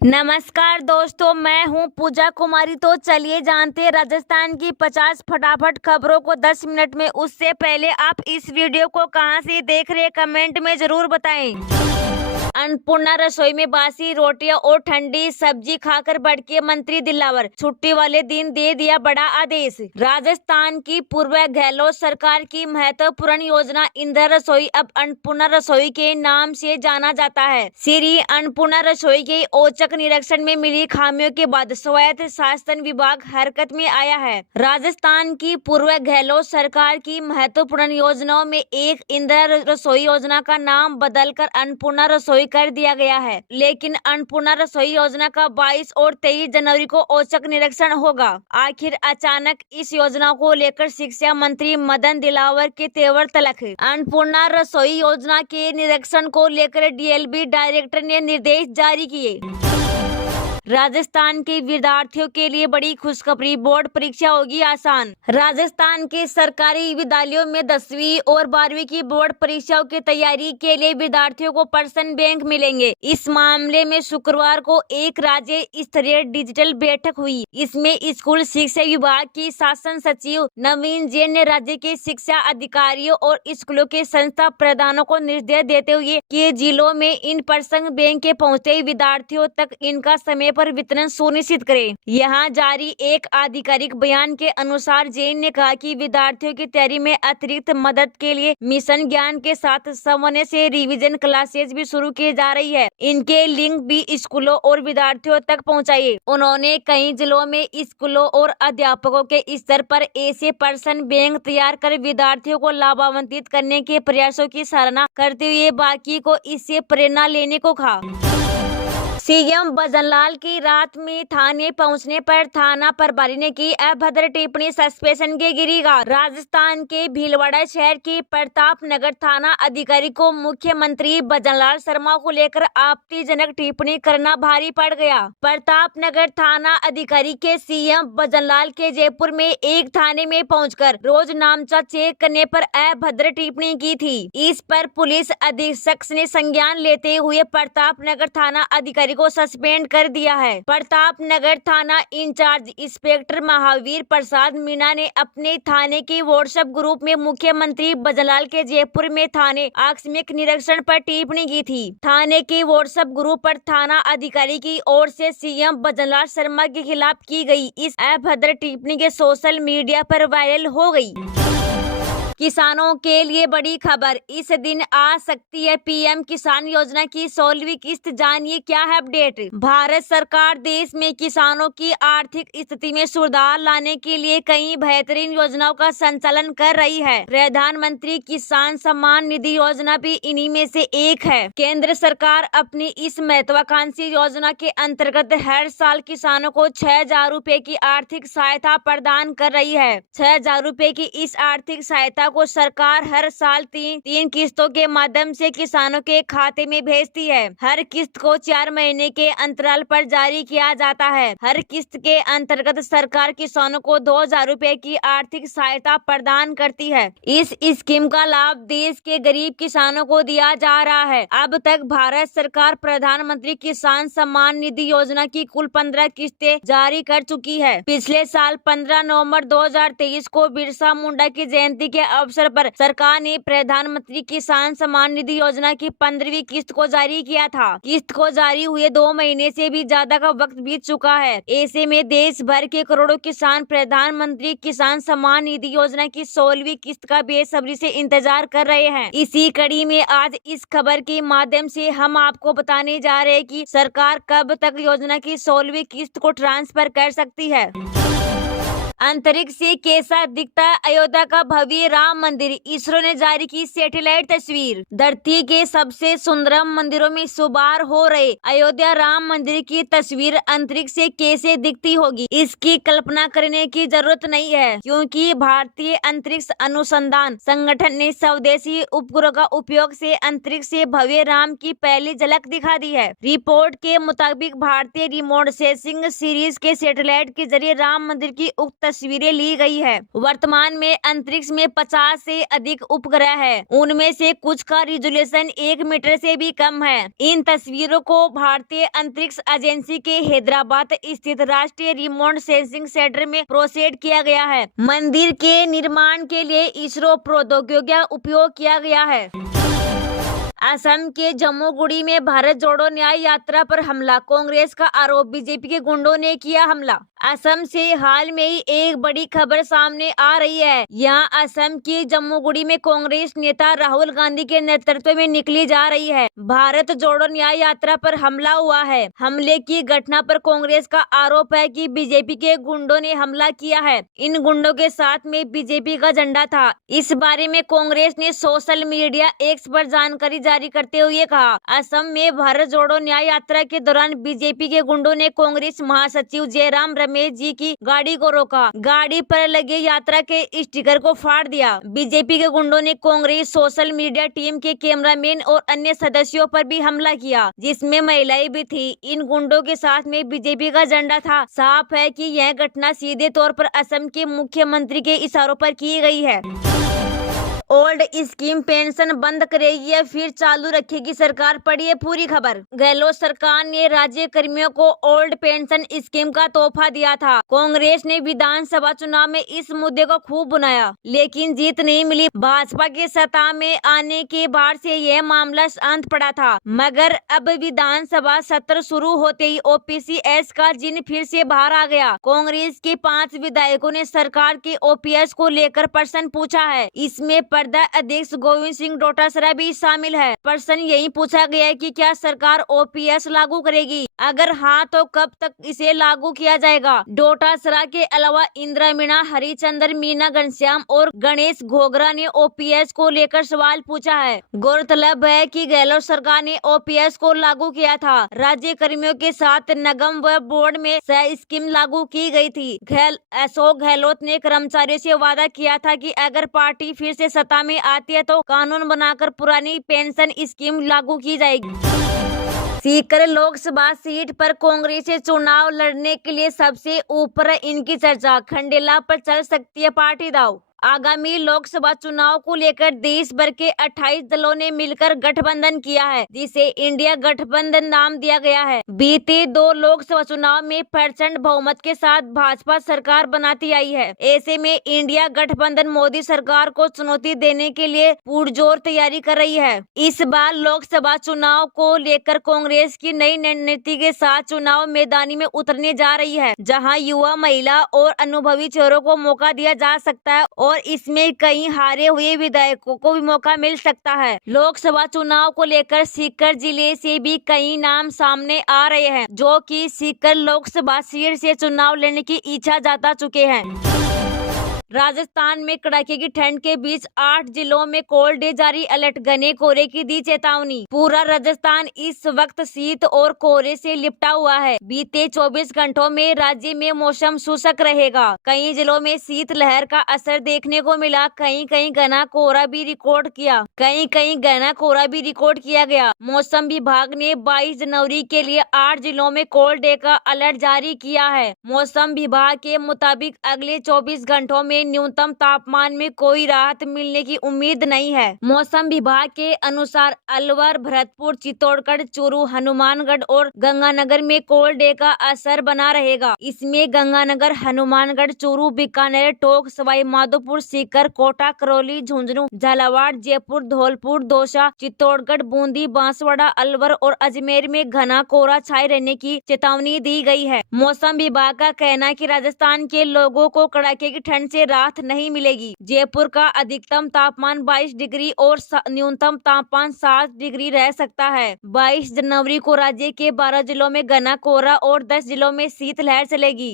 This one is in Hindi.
नमस्कार दोस्तों, मैं हूं पूजा कुमारी। तो चलिए जानते हैं राजस्थान की 50 फटाफट खबरों को 10 मिनट में। उससे पहले आप इस वीडियो को कहां से देख रहे हैं कमेंट में जरूर बताएं। अन्नपूर्णा रसोई में बासी रोटियां और ठंडी सब्जी खाकर भड़के मंत्री दिलावर। छुट्टी वाले दिन दे दिया बड़ा आदेश। राजस्थान की पूर्व गहलोत सरकार की महत्वपूर्ण योजना इंदिरा रसोई अब अन्नपूर्णा रसोई के नाम से जाना जाता है। श्री अन्नपूर्णा रसोई के औचक निरीक्षण में मिली खामियों के बाद स्वायत्त शासन विभाग हरकत में आया है। राजस्थान की पूर्व गहलोत सरकार की महत्वपूर्ण योजनाओं में एक इंदिरा रसोई योजना का नाम बदलकर अन्नपूर्णा रसोई कर दिया गया है, लेकिन अन्नपूर्णा रसोई योजना का 22 और 23 जनवरी को औचक निरीक्षण होगा। आखिर अचानक इस योजना को लेकर शिक्षा मंत्री मदन दिलावर के तेवर तलक। अन्नपूर्णा रसोई योजना के निरीक्षण को लेकर डीएलबी डायरेक्टर ने निर्देश जारी किए। राजस्थान के विद्यार्थियों के लिए बड़ी खुशखबरी, बोर्ड परीक्षा होगी आसान। राजस्थान के सरकारी विद्यालयों में 10वीं और 12वीं की बोर्ड परीक्षाओं की तैयारी के लिए विद्यार्थियों को पर्सन बैंक मिलेंगे। इस मामले में शुक्रवार को एक राज्य स्तरीय डिजिटल बैठक हुई। इसमें स्कूल शिक्षा विभाग की शासन सचिव नवीन जैन ने राज्य के शिक्षा अधिकारियों और स्कूलों के संस्था प्रधानों को निर्देश देते हुए कि जिलों में इन पर्सन बैंक के पहुँचते विद्यार्थियों तक इनका समय पर वितरण सुनिश्चित करें। यहाँ जारी एक आधिकारिक बयान के अनुसार जैन ने कहा कि विद्यार्थियों की तैयारी में अतिरिक्त मदद के लिए मिशन ज्ञान के साथ समय से रिवीजन क्लासेज भी शुरू की जा रही है। इनके लिंक भी स्कूलों और विद्यार्थियों तक पहुँचाइए। उन्होंने कई जिलों में स्कूलों और अध्यापकों के स्तर पर ऐसे पर्सन बैंक तैयार कर विद्यार्थियों को लाभान्वित करने के प्रयासों की सराहना करते हुए बाकी को इससे प्रेरणा लेने को कहा। सीएम भजनलाल की रात में थाने पहुंचने पर थाना प्रभारी ने की अभद्र टिप्पणी, सस्पेंशन के गिरेगा। राजस्थान के भीलवाड़ा शहर की प्रताप नगर थाना अधिकारी को मुख्यमंत्री भजनलाल शर्मा को लेकर आपत्तिजनक टिप्पणी करना भारी पड़ गया। प्रताप नगर थाना अधिकारी के सीएम भजनलाल के जयपुर में एक थाने में पहुंचकर रोज नामचा चेक करने पर अभद्र टिप्पणी की थी। इस पर पुलिस अधीक्षक ने संज्ञान लेते हुए प्रताप नगर थाना अधिकारी को सस्पेंड कर दिया है। प्रताप नगर थाना इंचार्ज इंस्पेक्टर महावीर प्रसाद मीणा ने अपने थाने के व्हाट्सएप ग्रुप में मुख्यमंत्री भजनलाल के जयपुर में थाने आकस्मिक निरीक्षण पर टिप्पणी की थी। थाने के व्हाट्सएप ग्रुप पर थाना अधिकारी की ओर से सीएम भजनलाल शर्मा के खिलाफ की गई इस अभद्र टिप्पणी के सोशल मीडिया पर वायरल हो गई। किसानों के लिए बड़ी खबर, इस दिन आ सकती है पीएम किसान योजना की 16वीं किस्त। जानिए क्या है अपडेट। भारत सरकार देश में किसानों की आर्थिक स्थिति में सुधार लाने के लिए कई बेहतरीन योजनाओं का संचालन कर रही है। प्रधानमंत्री किसान सम्मान निधि योजना भी इन्हीं में से एक है। केंद्र सरकार अपनी इस महत्वाकांक्षी योजना के अंतर्गत हर साल किसानों को 6,000 रुपए की आर्थिक सहायता प्रदान कर रही है। 6,000 रुपए की इस आर्थिक सहायता को सरकार हर साल तीन किस्तों के माध्यम से किसानों के खाते में भेजती है। हर किस्त को 4 महीने के अंतराल पर जारी किया जाता है। हर किस्त के अंतर्गत सरकार किसानों को 2,000 रुपए की आर्थिक सहायता प्रदान करती है। इस स्कीम का लाभ देश के गरीब किसानों को दिया जा रहा है। अब तक भारत सरकार प्रधानमंत्री किसान सम्मान निधि योजना की कुल 15 किस्तें जारी कर चुकी है। पिछले साल 15 नवंबर 2023 को बिरसा मुंडा की जयंती के अवसर पर सरकार ने प्रधानमंत्री किसान सम्मान निधि योजना की 15वीं किस्त को जारी किया था। किस्त को जारी हुए 2 महीने से भी ज्यादा का वक्त बीत चुका है। ऐसे में देश भर के करोड़ों किसान प्रधानमंत्री किसान सम्मान निधि योजना की 16वीं किस्त का बेसब्री से इंतजार कर रहे हैं। इसी कड़ी में आज इस खबर के माध्यम से हम आपको बताने जा रहे हैं कि सरकार कब तक योजना की 16वीं किस्त को ट्रांसफर कर सकती है। अंतरिक्ष से कैसा दिखता है अयोध्या का भव्य राम मंदिर, इसरो ने जारी की सैटेलाइट तस्वीर। धरती के सबसे सुंदरम मंदिरों में शुमार हो रहे अयोध्या राम मंदिर की तस्वीर अंतरिक्ष से कैसे दिखती होगी, इसकी कल्पना करने की जरूरत नहीं है, क्योंकि भारतीय अंतरिक्ष अनुसंधान संगठन ने स्वदेशी उपग्रह का उपयोग से अंतरिक्ष से भव्य राम की पहली झलक दिखा दी है। रिपोर्ट के मुताबिक भारतीय रिमोट सेंसिंग सीरीज के सैटेलाइट के जरिए राम मंदिर की उक्त तस्वीरें ली गई है। वर्तमान में अंतरिक्ष में 50 से अधिक उपग्रह है। उनमें से कुछ का रिजोल्यूशन 1 मीटर से भी कम है। इन तस्वीरों को भारतीय अंतरिक्ष एजेंसी के हैदराबाद स्थित राष्ट्रीय रिमोट सेंसिंग सेंटर में प्रोसेस किया गया है। मंदिर के निर्माण के लिए इसरो प्रौद्योगिकी का उपयोग किया गया है। असम के जम्मूगुड़ी में भारत जोड़ो न्याय यात्रा पर हमला, कांग्रेस का आरोप, बीजेपी के गुंडों ने किया हमला। असम से हाल में ही एक बड़ी खबर सामने आ रही है। यहाँ असम की जम्मूगुड़ी में कांग्रेस नेता राहुल गांधी के नेतृत्व में निकली जा रही है भारत जोड़ो न्याय यात्रा पर हमला हुआ है। हमले की घटना पर कांग्रेस का आरोप है कि बीजेपी के गुंडों ने हमला किया है। इन गुंडों के साथ में बीजेपी का झंडा था। इस बारे में कांग्रेस ने सोशल मीडिया एक्स पर जानकारी जारी करते हुए कहा, असम में भारत जोड़ो न्याय यात्रा के दौरान बीजेपी के गुंडों ने कांग्रेस महासचिव जयराम रमेश जी की गाड़ी को रोका। गाड़ी पर लगे यात्रा के स्टिकर को फाड़ दिया। बीजेपी के गुंडों ने कांग्रेस सोशल मीडिया टीम के कैमरामैन और अन्य सदस्यों पर भी हमला किया, जिसमें महिलाएं भी थी। इन गुंडों के साथ में बीजेपी का झंडा था। साफ है कि यह घटना सीधे तौर पर असम के मुख्यमंत्री के इशारों पर की गई है। ओल्ड स्कीम पेंशन बंद करेगी या फिर चालू रखेगी सरकार, पढ़िए पूरी खबर। गहलोत सरकार ने राज्य कर्मियों को ओल्ड पेंशन स्कीम का तोहफा दिया था। कांग्रेस ने विधानसभा चुनाव में इस मुद्दे को खूब बुनाया, लेकिन जीत नहीं मिली। भाजपा के सत्ता में आने के बाद से यह मामला शांत पड़ा था, मगर अब विधानसभा सत्र शुरू होते ही ओपीएस का जिन फिर से बाहर आ गया। कांग्रेस के 5 विधायकों ने सरकार के ओपीएस को लेकर प्रश्न पूछा है। इसमें अध्यक्ष गोविंद सिंह डोटासरा भी शामिल है। प्रश्न यही पूछा गया है कि क्या सरकार ओपीएस लागू करेगी, अगर हाँ तो कब तक इसे लागू किया जाएगा। डोटासरा के अलावा इंदिरा मीणा, हरिचंद्र मीना, घनश्याम और गणेश घोगरा ने ओपीएस को लेकर सवाल पूछा है। गौरतलब है कि गहलोत सरकार ने ओपीएस को लागू किया था। राज्य कर्मियों के साथ निगम व बोर्ड में स्कीम लागू की गई थी। अशोक गहलोत ने कर्मचारियों से वादा किया था कि अगर पार्टी फिर से सत्ता में आती है तो कानून बनाकर पुरानी पेंशन स्कीम लागू की जाएगी। सीकर लोकसभा सीट पर कांग्रेस से चुनाव लड़ने के लिए सबसे ऊपर इनकी चर्चा, खंडेला पर चल सकती है पार्टी दांव। आगामी लोकसभा चुनाव को लेकर देश भर के 28 दलों ने मिलकर गठबंधन किया है, जिसे इंडिया गठबंधन नाम दिया गया है। बीते 2 लोकसभा चुनाव में प्रचंड बहुमत के साथ भाजपा सरकार बनाती आई है। ऐसे में इंडिया गठबंधन मोदी सरकार को चुनौती देने के लिए पुरजोर तैयारी कर रही है। इस बार लोकसभा चुनाव को लेकर कांग्रेस की नई रणनीति के साथ चुनाव मैदानी में उतरने जा रही है, जहाँ युवा, महिला और अनुभवी चेहरों को मौका दिया जा सकता है और इसमें कई हारे हुए विधायकों को भी मौका मिल सकता है। लोकसभा चुनाव को लेकर सीकर जिले से भी कई नाम सामने आ रहे हैं, जो कि सीकर लोकसभा सीट से चुनाव लड़ने की इच्छा जता चुके हैं। राजस्थान में कड़ाके की ठंड के बीच 8 जिलों में कोल्ड डे जारी, अलर्ट, घने कोहरे की दी चेतावनी। पूरा राजस्थान इस वक्त शीत और कोहरे से लिपटा हुआ है। बीते 24 घंटों में राज्य में मौसम शुष्क रहेगा। कई जिलों में शीत लहर का असर देखने को मिला। कहीं कहीं घना कोहरा भी रिकॉर्ड किया गया। मौसम विभाग ने 22 जनवरी के लिए 8 जिलों में कोल्ड डे का अलर्ट जारी किया है। मौसम विभाग के मुताबिक अगले 24 घंटों में न्यूनतम तापमान में कोई राहत मिलने की उम्मीद नहीं है। मौसम विभाग के अनुसार अलवर, भरतपुर, चित्तौड़गढ़, चूरू, हनुमानगढ़ और गंगानगर में कोल्ड डे का असर बना रहेगा। इसमें गंगानगर, हनुमानगढ़, चूरू, बीकानेर, टोंक, सवाई माधोपुर, सीकर, कोटा, करौली, झुंझुनू, झालावाड़, जयपुर, धौलपुर, दौसा, चित्तौड़गढ़, बूंदी, बांसवाड़ा, अलवर और अजमेर में घना कोहरा छाए रहने की चेतावनी दी गई है। मौसम विभाग का कहना है कि राजस्थान के लोगों को कड़ाके की ठंड से राहत नहीं मिलेगी। जयपुर का अधिकतम तापमान 22 डिग्री और न्यूनतम तापमान 7 डिग्री रह सकता है। 22 जनवरी को राज्य के 12 जिलों में घना कोहरा और 10 जिलों में शीतलहर चलेगी।